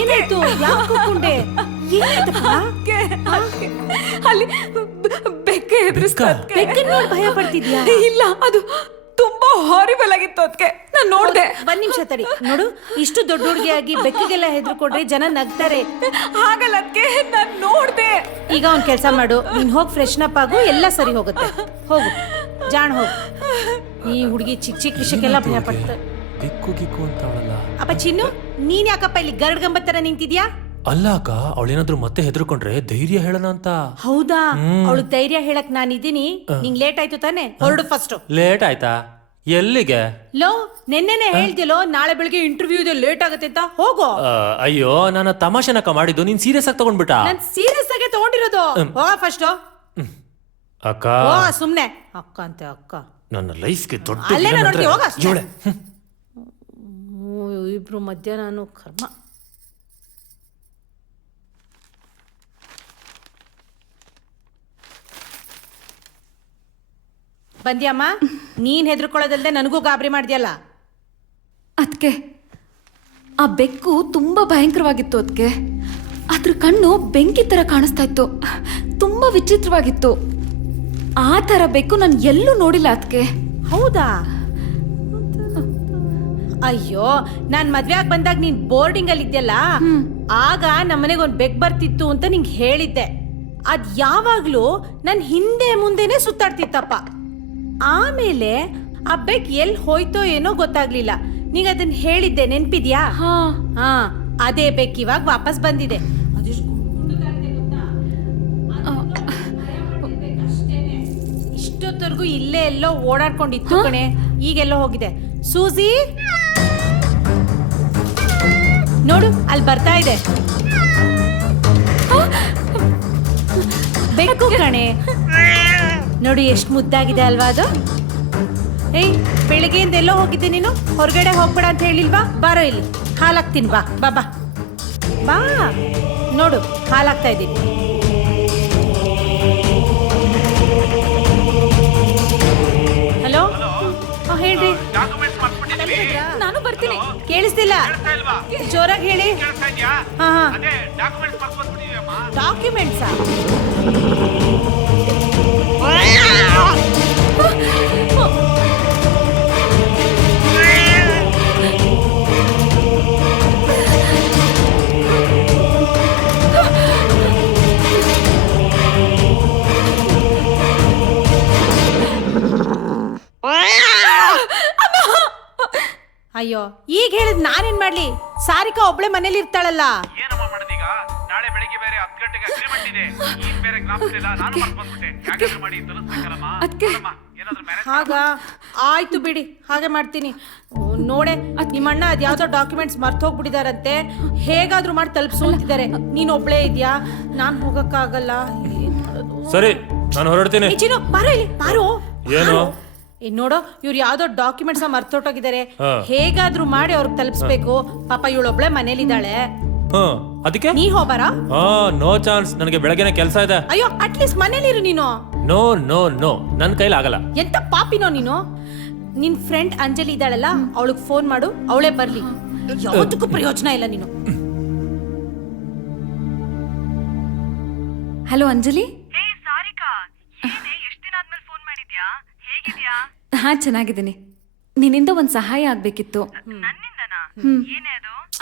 ಏನಾಯ್ತು? ಯಾಕೆ ಕೂತ್ಕೊಂಡೆ? ಏನಾಯ್ತಪ್ಪ? ಅಲ್ಲಿ ಬೆಕ್ಕೆ ಹೆದರಿಸ್ತಾ ಬೆಕ್ಕನ್ನ ನೋಡಿ ಭಯ ಪಡ್ತಿದ್ಯಾ? ಇಲ್ಲ, ಅದು ತುಂಬಾ ಹಾರಿಬಲ್ ಆಗಿತ್ತು. ಅದಕ್ಕೆ ನಾನು ನೋಡ್ದೆ. ಒಂದ್ ನಿಮಿಷ ತಡಿ. ನೋಡು, ಇಷ್ಟು ದೊಡ್ಡ ಹುಡುಗಿಯಾಗಿ ಬೆಕ್ಕಿಗೆಲ್ಲ ಹೆದರ್ಕೊಂಡ್ರೆ ಜನ ನಗ್ತಾರೆ. ಹಾಗಲ್ಲ, ಅದಕ್ಕೆ ನಾನು ನೋಡ್ದೆ. ಈಗ ಒಂದ್ ಕೆಲ್ಸ ಮಾಡು, ನೀನ್ ಹೋಗಿ ಫ್ರೆಶನ್ ಅಪ್ ಆಗು, ಎಲ್ಲ ಸರಿ ಹೋಗುತ್ತೆ. ಹೋಗು ಜಾಣ ಹೋಗು. ಈ ಹುಡುಗಿ ಚಿಕ್ಕ ಚಿಕ್ಕ ವಿಷಯಕ್ಕೆಲ್ಲ ಭಯ ಪಡ್ತಾರೆ. ಗಿಕ್ಕು ಗಿಕ್ಕು ಅಂತ ಅವಳಲ್ಲ. ಅಪ್ಪ ಚಿನ್ನು, ನೀನ್ ಯಾಕಪ್ಪ ಇಲ್ಲಿ ಗರಡ್ಗಂಬ ತರ ನಿಂತಿದ್ಯಾ? ಅಲ್ಲ ಅಕ್ಕ, ಅವಳೇನಾದ್ರೂ ಮತ್ತೆ ಹೆದರ್ಕೊಂಡ್ರೆ ಧೈರ್ಯ ಹೇಳೋಣ ಅಂತ. ಹೌದಾ? ಅವಳು ಧೈರ್ಯ ಹೇಳಕ್ ನಾನಿದ್ದೀನಿ. ನಿಂಗ್ ಲೇಟ್ ಆಯ್ತು ತಾನೆ? ಹೊರಡು ಫಸ್ಟ್. ಲೇಟ್ ಆಯ್ತಾ? ಎಲ್ಲಿಗೆ? ಲೋ, ನೆನ್ನೆನೆ ಹೇಳ್ತಿಲೋ ನಾಳೆ ಬೆಳಿಗ್ಗೆ ಇಂಟರ್ವ್ಯೂ ಇದೆ, ಲೇಟ್ ಆಗುತ್ತೆ ಅಂತ. ಹೋಗೋ. ಅಯ್ಯೋ, ನಾನು ತಮಾಷೆನಕ್ಕ ಮಾಡಿದ್ದು, ನೀನ್ ಸೀರಿಯಸ್ ಆಗಿ ತಗೊಂಡ್ಬಿಟ್ಟ. ನಾನ್ ಸೀರಿಯಸ್ ಆಗಿ ತಗೊಂಡಿರೋದು. ಹೋಗ ಫಸ್ಟ್. ಅಕ್ಕ ಓ ಸುಮ್ನೆ ಅಕ್ಕ ಅಂತೆ ಅಕ್ಕ. ನನ್ನ ಲೈಫ್ಗೆ ದೊಡ್ಡ ಅಲ್ಲೇನ ನೋಡ್ತೀವಿ, ಹೋಗ. ಇವಳೆ. ಇಬ್ರು ಮಧ್ಯ ನಾನು ಕರ್ಮ. ಬಂದ್ಯಮ್ಮ? ನೀನ್ ಹೆದರ್ಕೊಳ್ಳೋದಲ್ದೆ ನನಗೂ ಗಾಬರಿ ಮಾಡ್ದ್ಯಲ್ಲ. ಅದಕ್ಕೆ ಆ ಬೆಕ್ಕು ತುಂಬಾ ಭಯಂಕರವಾಗಿತ್ತು. ಅದಕ್ಕೆ ಅದ್ರ ಕಣ್ಣು ಬೆಂಕಿ ತರ ಕಾಣಿಸ್ತಾ ಇತ್ತು. ತುಂಬಾ ವಿಚಿತ್ರವಾಗಿತ್ತು. ಆ ತರ ಬೆಕ್ಕು ನಾನು ಎಲ್ಲೂ ನೋಡಿಲ್ಲ. ಅದಕ್ಕೆ ಹೌದಾ? ಅಯ್ಯೋ, ನಾನ್ ಮದ್ವೆ ಆಗಿ ಬಂದಾಗ ನೀನ್ ಬೋರ್ಡಿಂಗ್ ಅಲ್ಲಿ ಇದ್ಯಲ್ಲ, ಆಗ ನಮ್ಮನೆಗೆ ಒಂದ್ ಬೆಕ್ ಬರ್ತಿತ್ತು ಅಂತ ನಿಂಗೆ ಹೇಳಿದ್ದೆ. ಅದ್ ಯಾವಾಗ್ಲೂ ನನ್ ಹಿಂದೆ ಮುಂದೆನೆ ಸುತ್ತಾಡ್ತಿತ್ತಪ್ಪ. ಆಮೇಲೆ ಆ ಬೆಕ್ ಎಲ್ ಹೋಯ್ತೋ ಏನೋ ಗೊತ್ತಾಗ್ಲಿಲ್ಲ. ನೀಗ ಅದನ್ನ ಹೇಳಿದ್ದೆ, ನೆನ್ಪಿದ್ಯಾ? ಹಾ, ಅದೇ ಬೆಕ್ ಇವಾಗ ವಾಪಸ್ ಬಂದಿದೆ. ಇಷ್ಟೊತ್ತವರೆಗೂ ಇಲ್ಲೇ ಎಲ್ಲೋ ಓಡಾಡ್ಕೊಂಡಿತ್ತು ಕಣೆ, ಈಗೆಲ್ಲೋ ಹೋಗಿದೆ. ಸೂಜಿ ನೋಡು, ಅಲ್ಲಿ ಬರ್ತಾ ಇದೆ ಬೆಕ್ಕು ಕಣೆ. ನೋಡಿ ಎಷ್ಟು ಮುದ್ದಾಗಿದೆ ಅಲ್ವಾ ಅದು? ಏಯ್, ಬೆಳಿಗ್ಗೆಯಿಂದ ಎಲ್ಲೋ ಹೋಗಿದ್ದೆ ನೀನು? ಹೊರಗಡೆ ಹೋಗ್ಬೇಡ ಅಂತ ಹೇಳಿಲ್ವಾ? ಬಾರೋ ಇಲ್ಲಿ, ಹಾಲಾಗ್ತೀನಿ. ಬಾ ಬಾ ಬಾ ಬಾ. ನೋಡು, ಹಾಲಾಗ್ತಾ ಇದ್ದೀನಿ. ಹಲೋ, ಹೇಳ್ರಿ. ನಾನು ಬರ್ತೀನಿ. ಕೇಳಿಸ್ತಿಲ್ಲ, ಜೋರಾಗಿ ಹೇಳಿ. ಹಾ ಹಾ, ಡಾಕ್ಯುಮೆಂಟ್ಸಾ? ಅಯ್ಯೋ, ಈಗ ಹೇಳಿದ್ ನಾನೇನ್ ಮಾಡ್ಲಿ? ಸಾರಿಕಾ ಒಬ್ಳೆ ಮನೇಲಿ ಇರ್ತಾಳಲ್ಲ. ಏನಮ್ಮ ಮಾಡೋದೀಗ? ನಾಳೆ ಬೆಳಿಗ್ಗೆ ಬೇರೆ 10 ಗಂಟೆಗೆ ಅಗ್ರಿಮೆಂಟ್ ಇದೆ. ನೀನ್ ಬೇರೆ ಜ್ಞಾಪಕ ಇಲ್ಲ, ನಾನು ಮರ್ತ್ಕೊಂಡ್ಬಿಟ್ಟೆ. ಯಾಕೆ ಮಾಡಿ ತಲುಪಿಸಬೇಕಲ್ಲಮ್ಮ? ಏನಾದ್ರೂ ಮ್ಯಾನೇಜ್ ಹಾಗ ಆಯ್ತು ಬಿಡಿ, ಹಾಗೆ ಮಾಡ್ತೀನಿ. ನೋಡೆ, ನಿಮ್ಮಣ್ಣ ಅದ್ಯಾವ್ದೋ ಡಾಕ್ಯುಮೆಂಟ್ಸ್ ಮರ್ತ್ ಹೋಗ್ಬಿಟ್ಟಿದಾರಂತೆ. ಹೇಗಾದ್ರೂ ಮಾಡಿ ತಲುಪಿಸು ಅಂತಿದ್ದಾರೆ. ನೀನ್ ಒಬ್ಳೇ ಇದ್ಯಾ, ನಾನ್ ಹೋಗಕ್ಕಾಗಲ್ಲ. ಸರಿ, ನಾನು ಹೊರಡ್ತೀನಿ. ಚಿನ್ನು, ಬಾರೋ ಇಲ್ಲಿ, ಬಾರೋ. ಏನು? ನೋಡೋ, ಇವ್ರು ಯಾವ್ದೋ ಡಾಕ್ಯುಮೆಂಟ್ಸ್ ಮರ್ತೊಟ್ಟೋಗಿದ್ದಾರೆ. ಹೇಗಾದ್ರೂ ಮಾಡಿ ಅವ್ರಿಗೆ ತಲುಪಿಸ್ಬೇಕು. ಪಾಪ ಇವಳೊಬ್ಳೆ ಮನೇಲಿದ್ದಾಳೆ. ಅದಕ್ಕೆ ನೀ ಹೋಗ್ಬಾರ? ನೋ ಚಾನ್ಸ್, ನನಗೆ ಬೆಳಗ್ಗೆನೆ ಕೆಲಸ ಇದೆ. ಅಯ್ಯೋ, ಅಟ್ಲೀಸ್ಟ್ ಮನೇಲಿರು ನೀನು. ನೋ ನೋ ನೋ, ನನ್ನ ಕೈಲಿ ಆಗಲ್ಲ. ಎಂತ ಪಾಪಿನೋ ನೀನು. ನಿನ್ ಫ್ರೆಂಡ್ ಅಂಜಲಿ ಇದ್ದಾಳಲ್ಲ, ಅವಳಿಗೆ ಫೋನ್ ಮಾಡು, ಅವಳೇ ಬರ್ಲಿ. ಯಾವತ್ತಕ್ಕೂ ಪ್ರಯೋಜನ ಇಲ್ಲ ನೀನು. ಹಲೋ ಅಂಜಲಿ. ಹಾ, ಚೆನ್ನಾಗಿದ್ದೀನಿ. ನಿನ್ನಿಂದ ಒಂದ್ ಸಹಾಯ ಆಗ್ಬೇಕಿತ್ತು.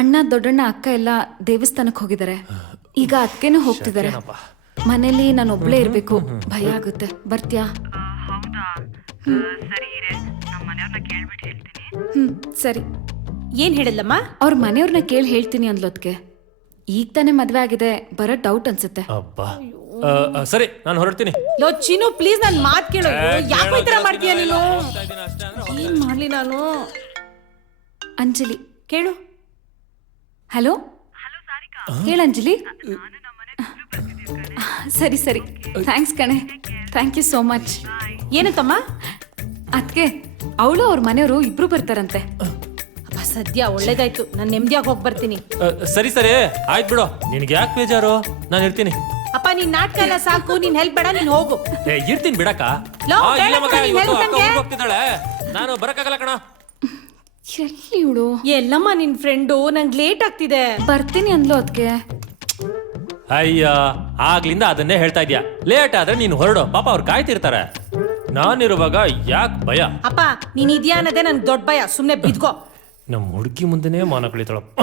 ಅಣ್ಣ, ದೊಡ್ಡಣ್ಣ, ಅಕ್ಕ ಎಲ್ಲ ದೇವಸ್ಥಾನಕ್ಕೆ ಹೋಗಿದ್ದಾರೆ. ಈಗ ಅದಕ್ಕೇನು ಹೋಗ್ತಿದ್ದಾರೆ. ಮನೇಲಿ ನಾನು ಒಬ್ಳೇ ಇರ್ಬೇಕು, ಭಯ ಆಗುತ್ತೆ. ಬರ್ತ್ಯಾ? ಸರಿ. ಏನ್ ಹೇಳಿಲ್ಲಮ್ಮ? ಅವ್ರ ಮನೆಯವ್ರನ್ನ ಕೇಳಿ ಹೇಳ್ತೀನಿ ಅಂದ್ಲೋದ್ಕೆ. ಈಗ ತಾನೇ ಮದ್ವೆ ಆಗಿದೆ, ಬರೋ ಡೌಟ್ ಅನ್ಸುತ್ತೆ. ಸರಿ, ನಾನು ಹೊರಡ್ತೀನಿ. ಲೋ ಚಿನ್ನು, ಪ್ಲೀಸ್ ನನ್ ಮಾತ್ ಕೇಳು. ಯಾಕೋ ಈ ತರ ಮಾಡ್ತೀಯ ನೀನು? ಏನ್ ಮಾಡ್ಲಿ ನಾನು? ಅಂಜಲಿ ಕೇಳು. ಹಲೋ, ಹೇಳ ಅಂಜಲಿ. ಸರಿ ಸರಿ, ಥ್ಯಾಂಕ್ಸ್ ಕಣೆ. Thank you so much. ಏನಂತಮ್ಮ? ಅದಕ್ಕೆ ಅವಳು ಅವ್ರ ಮನೆಯವರು ಇಬ್ರು ಬರ್ತಾರಂತೆ. ಅಪ್ಪ, ಸದ್ಯ ಒಳ್ಳೇದಾಯ್ತು. ನಾನು ನೆಮ್ಮದಿಯಾಗಿ ಹೋಗಿ ಬರ್ತೀನಿ. ಸರಿ ಸರಿ, ಆಯ್ತು ಬಿಡು. ನಿನ್ಗೆ ಯಾಕೆ ಬೇಜಾರು? ನಾನು ಇರ್ತೀನಿ. ಅಪ್ಪ, ನಿನ್ ನಾಟಕ ಎಲ್ಲ ಸಾಕು. ನೀನ್ ಹೆಲ್ಪ್ ಬೇಡ, ನೀನ್ ಹೋಗು. ಇರ್ತೀನಿ ಬಿಡಕ್ಕ. ಹೋಗ್ತಿದ್ದಾಳೆ, ನಾನು ಬರಕ್ಕಾಗಲ್ಲ ಕಣ. ಎಲ್ಲಿ ಇವಳು? ಎಲ್ಲಮ್ಮ ನಿನ್ ಫ್ರೆಂಡು ನಂಗೆ ಲೇಟ್ ಆಗ್ತಿದೆ. ಬರ್ತೀನಿ ಅಂದ್ಲು ಅದಕ್ಕೆ. ಅಯ್ಯ ಆಗ್ಲಿಂದ ಅದನ್ನೇ ಹೇಳ್ತಾ ಇದ್ಯಾ. ಲೇಟ್ ಆದ್ರೆ ನೀನು ಹೊರಡು, ಪಾಪ ಅವ್ರು ಕಾಯ್ತಿರ್ತಾರೆ. ನಾನಿರುವಾಗ ಯಾಕೆ ಭಯ? ಅಪ್ಪ ನೀನ್ ಇದ್ಯಾ ಅನ್ನೋದೇ ನನ್ ದೊಡ್ಡ ಭಯ. ಸುಮ್ನೆ ಬಿದ್ಕೋ. ನಮ್ಮ ಹುಡುಗಿ ಮುಂದೆನೇ ಮಾನ ಕಳಿತಾಳಪ್ಪ.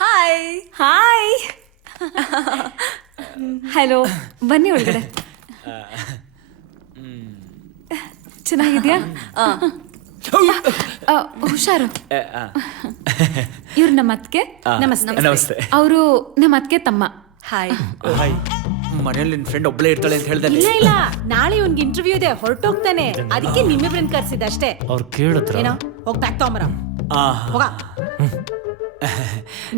Hi hi. ಹಲೋ, ಬನ್ನಿ ಒಳಗಡೆ. ಚೆನ್ನಾಗಿದ್ಯಾ? ಹುಷಾರು. ಇವ್ರು ನಮ್ಮ ಅತ್ಗೆ. ನಮಸ್ತೆ. ಅವರು ನಮ್ಮ ಅತ್ಗೆ ತಮ್ಮ. ಹಾಯ್. ಮನೇಲಿ ನಿನ್ ಫ್ರೆಂಡ್ ಒಬ್ಳೇ ಇರ್ತಾಳೆ ಅಂತ ಹೇಳ್ದೆ. ಇಲ್ಲ ಇಲ್ಲ, ನಾಳೆ ಇವ್ನಿಗೆ ಇಂಟರ್ವ್ಯೂ ಇದೆ, ಹೊರಟೋಗ್ತಾನೆ. ಅದಕ್ಕೆ ನಿಮ್ಮಿಬ್ರನ್ ಕರ್ಸಿದ ಅಷ್ಟೇ. ಅವ್ರು ಕೇಳಿದ್ರ ಏನೋ ಹೋಗ್ ಬ್ಯಾಗ್ ತಗೊಂಬರ. ಹೋಗ.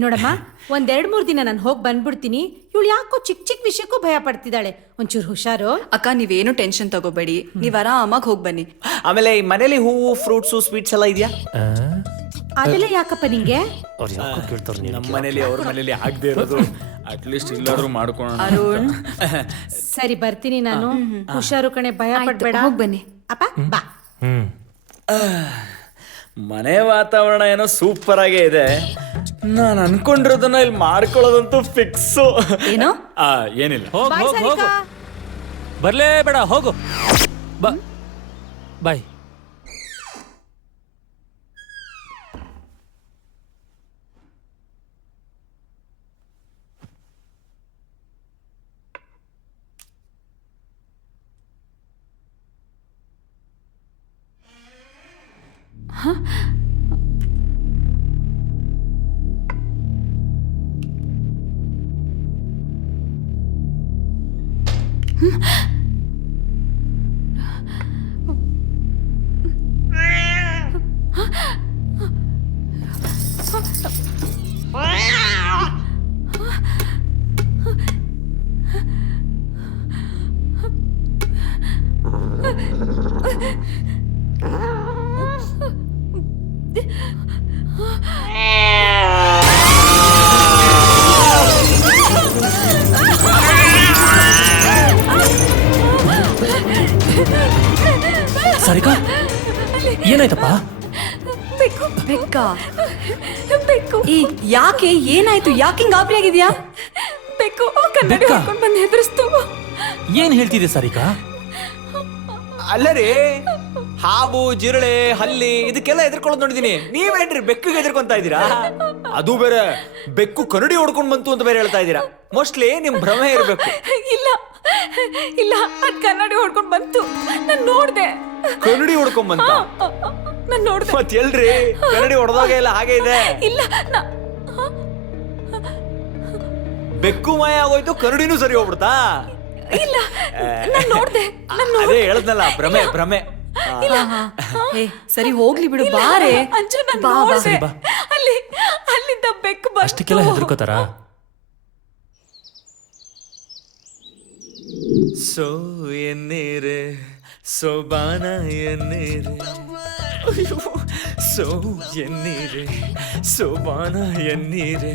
ನೋಡಮ್ಮ, 1-2-3 ದಿನ ನಾನು ಹೋಗಿ ಬಂದ್ಬಿಡ್ತೀನಿ. ಇವಳು ಯಾಕೋ ಚಿಕ್ಕ ಚಿಕ್ಕ ವಿಷಯಕ್ಕೂ ಭಯ ಪಡ್ತಿದ್ದಾಳೆ. ಒಂಚೂರು ಹುಷಾರು. ಅಕ್ಕ, ನೀವೇನು ಟೆನ್ಷನ್ ತಗೋಬೇಡಿ, ನೀವ್ ಆರಾಮಾಗಿ ಹೋಗಿ ಬನ್ನಿ. ಆಮೇಲೆ ಈ ಮನೇಲಿ ಹೂವು, ಫ್ರೂಟ್ಸು, ಸ್ವೀಟ್ಸ್ ಎಲ್ಲ ಇದೆಯಾ? ಅದೆಲ್ಲ ಯಾಕಪ್ಪ ನಿಂಗೆ? ಅವ್ರು ಯಾಕೋ ಕೇಳ್ತಾರ? ನಮ್ಮ ಮನೇಲಿ ಅವ್ರ ಮನೇಲಿ ಆಗದೆ ಇರೋದು ಅಟ್ಲೀಸ್ಟ್ ಇಲ್ಲಾದ್ರೂ ಮಾಡ್ಕೊಳ್ಳೋಣ. ಅರುಣ್, ಸರಿ ಬರ್ತೀನಿ ನಾನು. ಹುಷಾರು ಕಣೆ, ಭಯ ಪಡ್ಬೇಡ. ಹೋಗಿ ಬನ್ನಿ. ಅಪ್ಪ ಬಾ. ಮನೆ ವಾತಾವರಣ ಏನೋ ಸೂಪರ್ ಆಗೇ ಇದೆ. ನಾನು ಅನ್ಕೊಂಡಿರೋದನ್ನ ಇಲ್ಲಿ ಮಾಡ್ಕೊಳ್ಳೋದಂತೂ ಫಿಕ್ಸು. ಏನೋ? ಏನಿಲ್ಲ. ಹೋಗು ಬಾಯ್ ಹೋಗು ಹೋಗು, ಸಾರಿಕಾ. ಬರ್ಲೇ ಬೇಡ, ಹೋಗು. ಬಾಯ್. ಸಾರಿಕಾ, ಏನಾಯ್ತಪ್ಪ? ಬೆಕ್ಕ ಈ ಯಾಕೆ ಏನಾಯ್ತು? ಯಾಕೆ ಹಿಂಗ್ ಗಾಬರಿ ಆಗಿದ್ಯಾ? ಬೆಕ್ಕು ಕನ್ನಡಿ ಬೆಕ್ಕ? ಹಾಕೊಂಡು ಬಂದು ಹೆದರಿಸ್ತು. ಏನ್ ಹೇಳ್ತಿದೆ ಸಾರಿಕಾ? ಅಲ್ಲ ರೀ, ಹಾವು, ಜಿರಳೆ, ಹಲ್ಲಿ ಇದಕ್ಕೆಲ್ಲ ಎದ್ರಕೊಳ್ಳೋದು ನೋಡಿದೀನಿ. ನೀವೇನ್ರಿ ಬೆಕ್ಕಿಗೆ ಎದ್ರಕೊಂತಾ ಇದ್ದೀರಾ? ಅದು ಬೇರೆ ಬೆಕ್ಕು ಕನ್ನಡಿ ಹೊಡ್ಕೊಂಡ್ ಬಂತು ಅಂತ ಬೇರೆ ಹೇಳ್ತಾ ಇದ್ದೀರಾ. ಮೋಸ್ಟ್ಲಿ ನಿಮ್ ಭ್ರಮೆ ಇರ್ಬೇಕು. ಇಲ್ಲ ಇಲ್ಲ, ಅದ್ ಕನ್ನಡಿ ಹೊಡ್ಕೊಂಡು ಬಂತು. ನಾನ್ ನೋಡ್ದೆ. ಕನ್ನಡಿ ಹೊಡ್ಕೊಂಡ್ ಬಂತ? ನಾನ್ ನೋಡ್ದೆ. ಮತ್ ಎಲ್ರಿ ಕನ್ನಡಿ ಹೊಡೆದಾಗ ಎಲ್ಲ ಹಾಗೆ ಇದೆ. ಇಲ್ಲ, ಬೆಕ್ಕು ಮಾಯ ಆಗೋಯ್ತು, ಕನ್ನಡಿನೂ ಸರಿ ಹೋಗ್ಬಿಡ್ತಾ? ಇಲ್ಲ, ನಾನ್ ನೋಡ್ದೆ. ಅದೇ ಹೇಳದ್ನಲ್ಲ, ಭ್ರಮೆ ಭ್ರಮೆ. ಏ ಸರಿ ಹೋಗ್ಲಿ ಬಿಡು, ಬಾರೆ. ಅಂಜು, ನಾನ್ ಬಾ, ಬಾ. ನೋಡ್ದೆ. ಸರಿ, ಬಾ. ಅಲ್ಲಿಂದ ಬೆಕ್ಕು ಬಂತು. ಅಷ್ಟಕ್ಕೆಲ್ಲ ಹೆದರ್ಕೋತಾರ? ಸೋ ಎನ್ನೀರೆ ಸೋಬಾನ ಎನ್ನೀರೆ, ಸೋ ಎನ್ನೀರೆ ಸೋಬಾನ ಎನ್ನೀರೆ,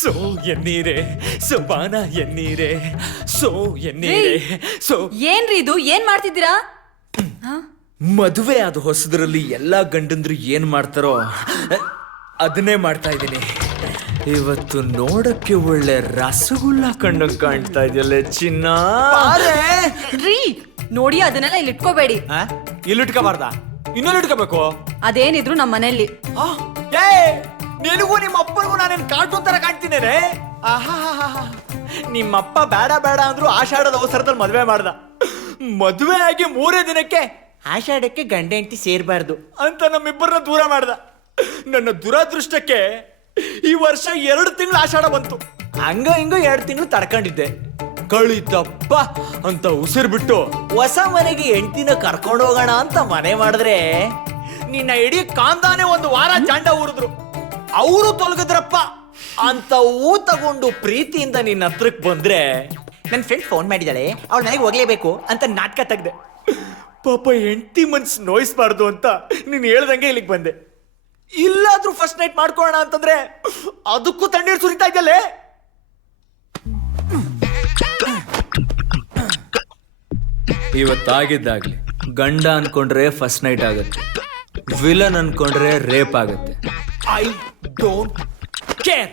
ಸೋ ಎನ್ನೀರೆ ಸೋಬಾನ ಎನ್ನೀರೆ, ಸೋ ಎನ್ನೀರೆ ಸೋ. ಏನ್ರಿ ಇದು? ಏನ್ ಮಾಡ್ತಿದ್ದೀರಾ? ಮದುವೆ ಆದ ಹೊಸದ್ರಲ್ಲಿ ಎಲ್ಲಾ ಗಂಡಂದ್ರು ಏನ್ ಮಾಡ್ತಾರೋ ಅದನ್ನೇ ಮಾಡ್ತಾ ಇದ್ದೀನಿ. ಇವತ್ತು ನೋಡಕ್ಕೆ ಒಳ್ಳೆ ರಸಗುಲ್ಲ ಕಂಡಂಗ್ ಕಾಣ್ತಾ ಇದೆಯಲ್ಲ ಚಿನ್ನ. ರೀ ನೋಡಿ, ಅದನ್ನೆಲ್ಲ ಇಲ್ಲಿ ಇಟ್ಕೋಬೇಡಿ. ಇಲ್ಲಿ ಇಟ್ಕೋಬಾರ್ದ? ಇನ್ನೊಂದು ಇಟ್ಕೋಬೇಕು? ಅದೇನಿದ್ರು ನಮ್ಮ ಮನೆಯಲ್ಲಿ. ನಿನಗೂ ನಿಮ್ಮ ಅಪ್ಪನಿಗೂ ನಾನೇನ್ ಕಾರ್ಟೂನ್ ತರ ಕಾಣ್ತೀನೇನೆ? ನಿಮ್ಮಪ್ಪ ಬೇಡ ಬೇಡ ಅಂದ್ರು ಆಷಾಢದ ಅವಸರದಲ್ಲಿ ಮದುವೆ ಮಾಡ್ದ. ಮದುವೆ ಆಗಿ 3 ದಿನಕ್ಕೆ ಆಷಾಢಕ್ಕೆ ಗಂಡ ಹೆಂಡತಿ ಸೇರ್ಬಾರ್ದು ಅಂತ ನಮ್ಮಿಬ್ಬರನ್ನ ದೂರ ಮಾಡ್ದ. ನನ್ನ ದುರಾದೃಷ್ಟಕ್ಕೆ ಈ ವರ್ಷ 2 ತಿಂಗಳು ಆಷಾಢ ಬಂತು. ಹಂಗ ಹಿಂಗ 2 ತಿಂಗಳು ತಡ್ಕೊಂಡಿದ್ದೆ. ಕಳಿತಪ್ಪ ಅಂತ ಉಸಿರು ಬಿಟ್ಟು ಹೊಸ ಮನೆಗೆ ಹೆಂಡತಿನ ಕರ್ಕೊಂಡು ಹೋಗೋಣ ಅಂತ ಮನೆ ಮಾಡಿದ್ರೆ ನಿನ್ನ ಇಡೀ ಕಾಂದಾನೆ 1 ವಾರ ಜಾಂಡ ಊರಿದ್ರು. ಅವರು ತೊಲಗದ್ರಪ್ಪ ಅಂತ ತಗೊಂಡು ಪ್ರೀತಿಯಿಂದ ನಿನ್ನ ಹತ್ರಕ್ ಬಂದ್ರೆ ನನ್ನ ಫ್ರೆಂಡ್ ಫೋನ್ ಮಾಡಿದಾಳೆ, ಅವಳ ಮನೆಗೆ ಹೋಗ್ಲೇಬೇಕು ಅಂತ ನಾಟಕ ತೆಗ್ದೆ. ಪಾಪ ಹೆಂಡತಿ ಮನ್ಸು ನೋಯಿಸ್ಬಾರ್ದು ಅಂತ ನೀನು ಹೇಳ್ದಂಗೆ ಇಲ್ಲಿಗೆ ಬಂದೆ. ಇಲ್ಲಾದ್ರೂ ಫಸ್ಟ್ ನೈಟ್ ಮಾಡ್ಕೊಳ್ಳೋಣ ಅಂತಂದ್ರೆ ಅದಕ್ಕೂ ತಣ್ಣೀರು ಸುರಿತಾ ಇದ್ದಲ್ಲೇ. ಇವತ್ತಾಗಿದ್ದಾಗ್ಲಿ ಗಂಡ ಅನ್ಕೊಂಡ್ರೆ ಫಸ್ಟ್ ನೈಟ್ ಆಗುತ್ತೆ, ವಿಲನ್ ಅನ್ಕೊಂಡ್ರೆ ರೇಪ್ ಆಗುತ್ತೆ. I don't care.